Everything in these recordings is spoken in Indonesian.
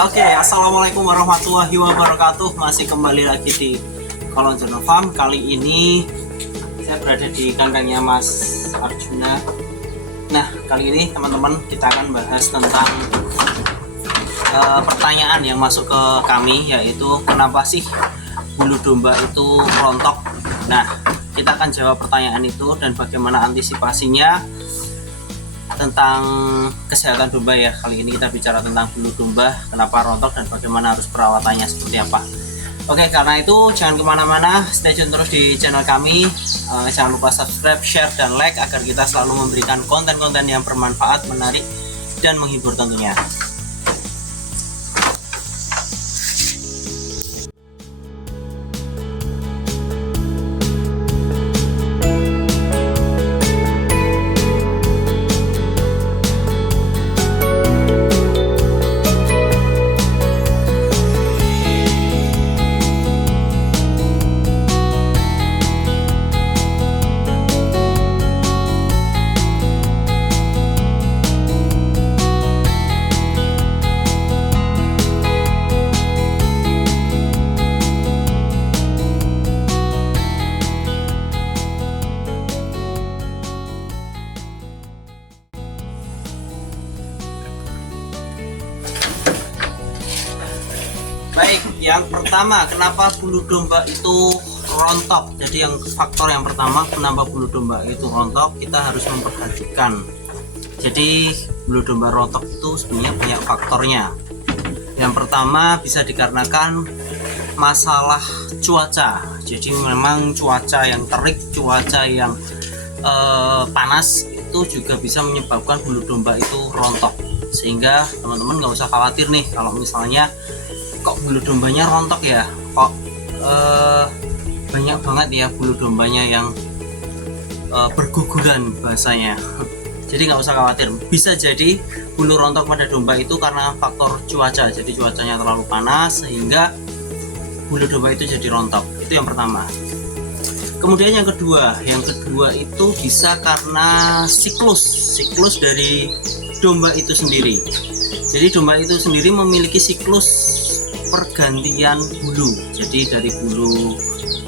Oke, assalamualaikum warahmatullahi wabarakatuh. Masih kembali lagi di Kolon Jono Farm. Kali ini saya berada di kandangnya Mas Arjuna. Nah, kali ini teman-teman kita akan bahas tentang pertanyaan yang masuk ke kami, yaitu kenapa sih bulu domba itu rontok. Nah, kita akan jawab pertanyaan itu dan bagaimana antisipasinya tentang kesehatan domba ya. Kali ini kita bicara tentang bulu domba, kenapa rontok dan bagaimana harus perawatannya seperti apa. Oke, karena itu jangan kemana-mana, stay tune terus di channel kami. Jangan lupa subscribe, share, dan like agar kita selalu memberikan konten-konten yang bermanfaat, menarik, dan menghibur tentunya. Baik, yang pertama, kenapa bulu domba itu rontok? Jadi yang faktor yang pertama kenapa bulu domba itu rontok, kita harus memperhatikan. Jadi bulu domba rontok itu sebenarnya banyak faktornya. Yang pertama bisa dikarenakan masalah cuaca. Jadi memang cuaca yang terik, cuaca yang panas itu juga bisa menyebabkan bulu domba itu rontok. Sehingga teman-teman nggak usah khawatir nih kalau misalnya kok bulu dombanya rontok ya, kok banyak banget ya bulu dombanya yang berguguran bahasanya. Jadi nggak usah khawatir, bisa jadi bulu rontok pada domba itu karena faktor cuaca. Jadi cuacanya terlalu panas sehingga bulu domba itu jadi rontok. Itu yang pertama. Kemudian yang kedua itu bisa karena siklus dari domba itu sendiri. Jadi domba itu sendiri memiliki siklus pergantian bulu. Jadi dari bulu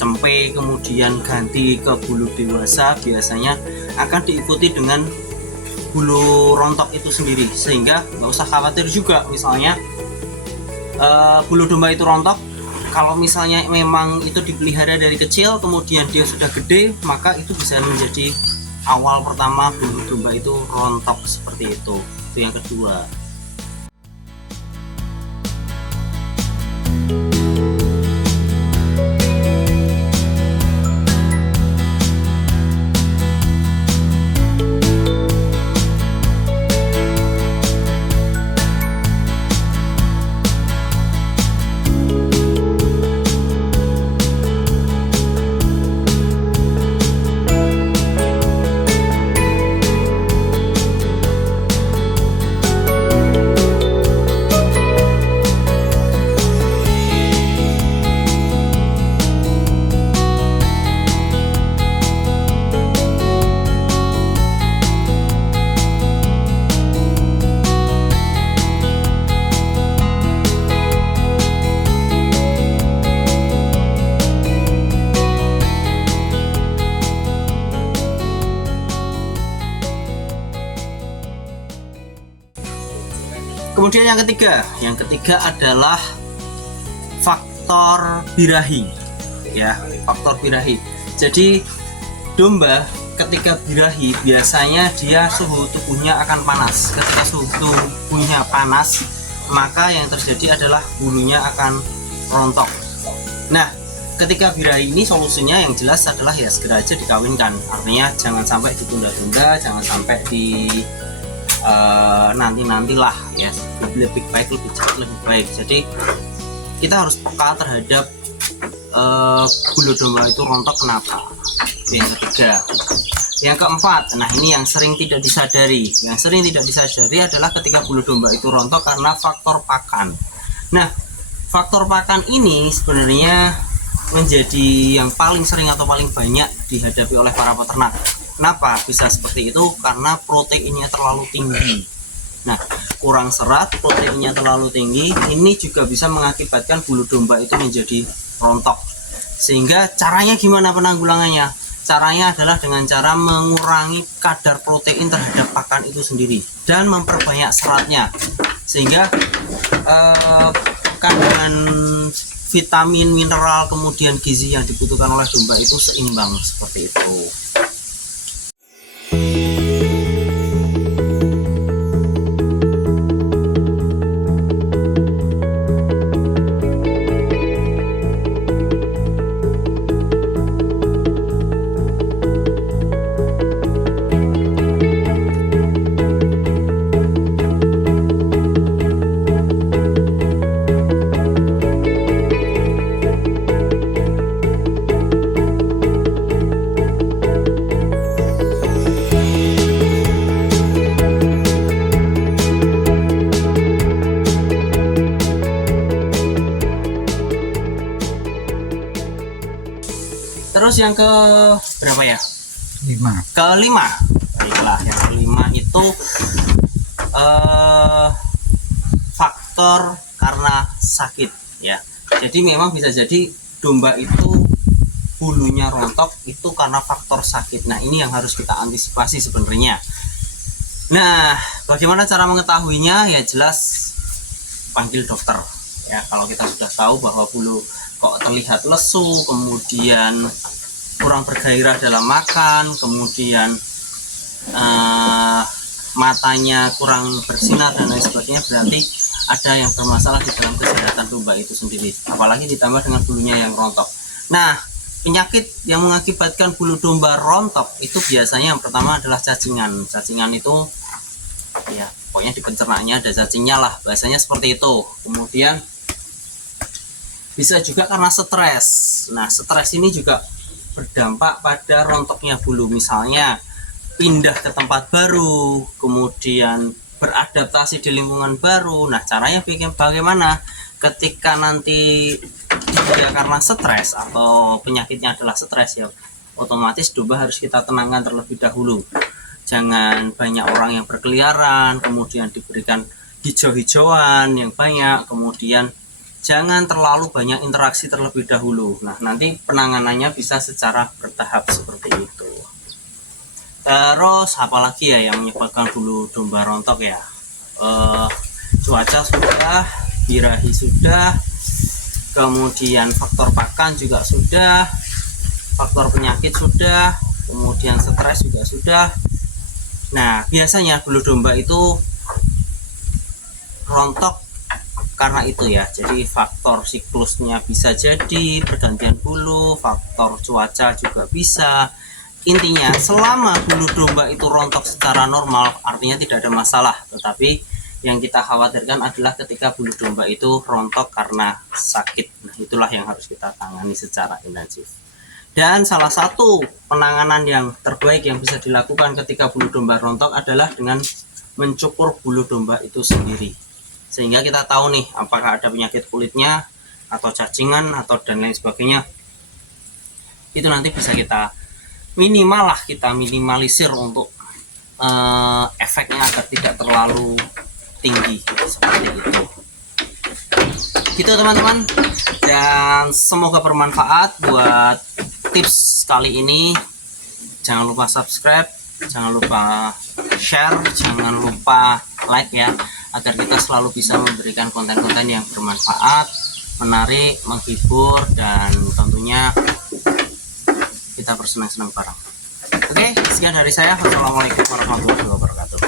cempe kemudian ganti ke bulu dewasa, biasanya akan diikuti dengan bulu rontok itu sendiri. Sehingga nggak usah khawatir juga misalnya bulu domba itu rontok. Kalau misalnya memang itu dipelihara dari kecil kemudian dia sudah gede, maka itu bisa menjadi awal pertama bulu domba itu rontok seperti itu. Itu yang kedua. Kemudian yang ketiga adalah faktor birahi ya, faktor birahi. Jadi domba ketika birahi biasanya dia suhu tubuhnya akan panas. Ketika suhu tubuhnya panas, maka yang terjadi adalah bulunya akan rontok. Nah, ketika birahi ini solusinya yang jelas adalah ya segera aja dikawinkan. Artinya jangan sampai ditunda-tunda, jangan sampai di nanti-nantilah ya. Lebih baik, lebih cepat lebih baik. Jadi kita harus peka terhadap bulu domba itu rontok kenapa. Yang ketiga. Yang keempat, nah ini yang sering tidak disadari. Yang sering tidak disadari adalah ketika bulu domba itu rontok karena faktor pakan. Nah, faktor pakan ini sebenarnya menjadi yang paling sering atau paling banyak dihadapi oleh para peternak. Kenapa bisa seperti itu? Karena proteinnya terlalu tinggi. Nah, kurang serat, proteinnya terlalu tinggi, ini juga bisa mengakibatkan bulu domba itu menjadi rontok. Sehingga caranya gimana penanggulangannya? Caranya adalah dengan cara mengurangi kadar protein terhadap pakan itu sendiri dan memperbanyak seratnya, sehingga kandungan vitamin, mineral, kemudian gizi yang dibutuhkan oleh domba itu seimbang seperti itu. Terus yang ke berapa ya? 5. Kelima. Baiklah, yang kelima itu faktor karena sakit ya. Jadi memang bisa jadi domba itu bulunya rontok itu karena faktor sakit. Nah, ini yang harus kita antisipasi sebenarnya. Nah, bagaimana cara mengetahuinya? Ya jelas panggil dokter. Ya, kalau kita sudah tahu bahwa bulu kok terlihat lesu, kemudian kurang bergairah dalam makan, kemudian matanya kurang bersinar dan lain sebagainya, berarti ada yang bermasalah di dalam kesehatan domba itu sendiri, apalagi ditambah dengan bulunya yang rontok. Nah, penyakit yang mengakibatkan bulu domba rontok itu biasanya yang pertama adalah cacingan. Cacingan itu ya pokoknya di pencernaknya ada cacingnya lah, bahasanya seperti itu. Kemudian bisa juga karena stres. Nah, stres ini juga berdampak pada rontoknya bulu. Misalnya pindah ke tempat baru, kemudian beradaptasi di lingkungan baru. Nah, caranya bagaimana? Ketika nanti dia karena stres atau penyakitnya adalah stres ya, otomatis domba harus kita tenangkan terlebih dahulu. Jangan banyak orang yang berkeliaran, kemudian diberikan hijau-hijauan yang banyak, kemudian jangan terlalu banyak interaksi terlebih dahulu. Nah, nanti penanganannya bisa secara bertahap seperti itu. Terus apalagi ya yang menyebabkan bulu domba rontok ya? Cuaca sudah, birahi sudah, kemudian faktor pakan juga sudah, faktor penyakit sudah, kemudian stres juga sudah. Nah, biasanya bulu domba itu rontok karena itu ya, jadi faktor siklusnya bisa jadi pergantian bulu, faktor cuaca juga bisa. Intinya selama bulu domba itu rontok secara normal artinya tidak ada masalah, tetapi yang kita khawatirkan adalah ketika bulu domba itu rontok karena sakit. Nah, itulah yang harus kita tangani secara intensif. Dan salah satu penanganan yang terbaik yang bisa dilakukan ketika bulu domba rontok adalah dengan mencukur bulu domba itu sendiri, sehingga kita tahu nih apakah ada penyakit kulitnya atau cacingan atau dan lain sebagainya. Itu nanti bisa kita minimalisir untuk efeknya agar tidak terlalu tinggi seperti itu. Gitu teman-teman, dan semoga bermanfaat buat tips kali ini. Jangan lupa subscribe, jangan lupa share, jangan lupa like ya, agar kita selalu bisa memberikan konten-konten yang bermanfaat. menarik, menghibur, dan tentunya kita bersenang-senang bareng. Oke, sekian dari saya. Wassalamualaikum warahmatullahi wabarakatuh.